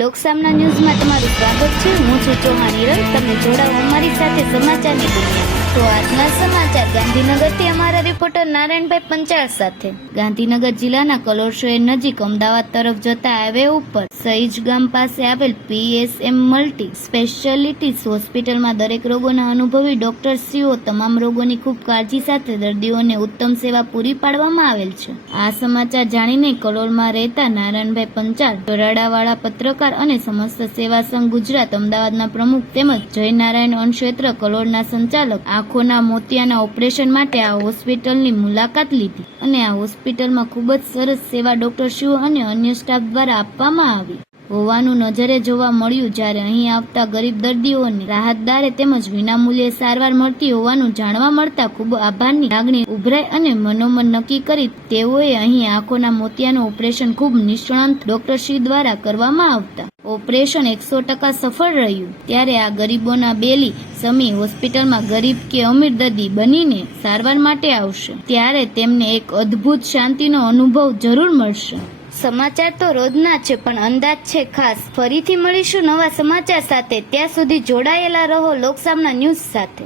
લોકસામના ન્યૂઝમાં તમારું સ્વાગત છે. હું છું ચૌહાણ હિરલ. તમે જોડાઓ અમારી સાથે સમાચારની દુનિયામાં. તો આજના સમાચાર. ગાંધીનગરથી અમારા રિપોર્ટર નારાયણભાઈ પંચાળ સાથે. ગાંધીનગર જિલ્લાના કલોર શહેર નજીક અમદાવાદ તરફ જતા હાઈવે ઉપર સહીજ ગામ પાસે આવેલ પીએસએમ મલ્ટી સ્પેશિયાલિટીઝ હોસ્પિટલમાં દરેક રોગોના અનુભવી ડોક્ટરશ્રીઓ તમામ રોગોની ખૂબ કાળજી સાથે દર્દીઓને ઉત્તમ સેવા પૂરી પાડવામાં આવેલ છે. આ સમાચાર જાણીને કલોલમાં રહેતા નારાયણભાઈ પંચાલ ચોરાડાવાળા પત્રકાર અને સમસ્ત સેવા સંઘ ગુજરાત અમદાવાદના પ્રમુખ તેમજ જયનારાયણ અણક્ષેત્ર કલોડના સંચાલક આંખોના મોતિયાના ઓપરેશન માટે આ હોસ્પિટલની મુલાકાત લીધી. અને આ હોસ્પિટલમાં ખૂબ જ સરસ સેવા ડોક્ટર શિવ અને અન્ય સ્ટાફ દ્વારા આપવામાં આવી. હોવાનું નજરે જોવા મળ્યું જ્યારે અહીં આવતા ગરીબ દર્દીઓને રાહતદારે તેમજ વિનામૂલ્યે સારવાર મળતી હોવાનું જાણવા મળતા ખૂબ આભારની લાગણી ઉભરાઈ અને મનોમન નક્કી કરી તેઓએ અહીં આંખોના મોતિયાનું ઓપરેશન ખૂબ નિષ્ણાંત ડોક્ટરશ્રી દ્વારા કરવામાં આવતા. ઓપરેશન એકસો ટકા સફળ રહ્યું. ત્યારે આ ગરીબોના બેલી સમી હોસ્પિટલમાં ગરીબ કે અમીર દર્દી બનીને સારવાર માટે આવશે. ત્યારે તેમને એક અદ્ભુત શાંતિનો અનુભવ જરૂર મળશે. સમાચાર તો રોજના છે, પણ અંદાજ છે ખાસ. ફરીથી મળીશું નવા સમાચાર સાથે. ત્યાં સુધી જોડાયેલા રહો લોકસામના ન્યૂઝ સાથે.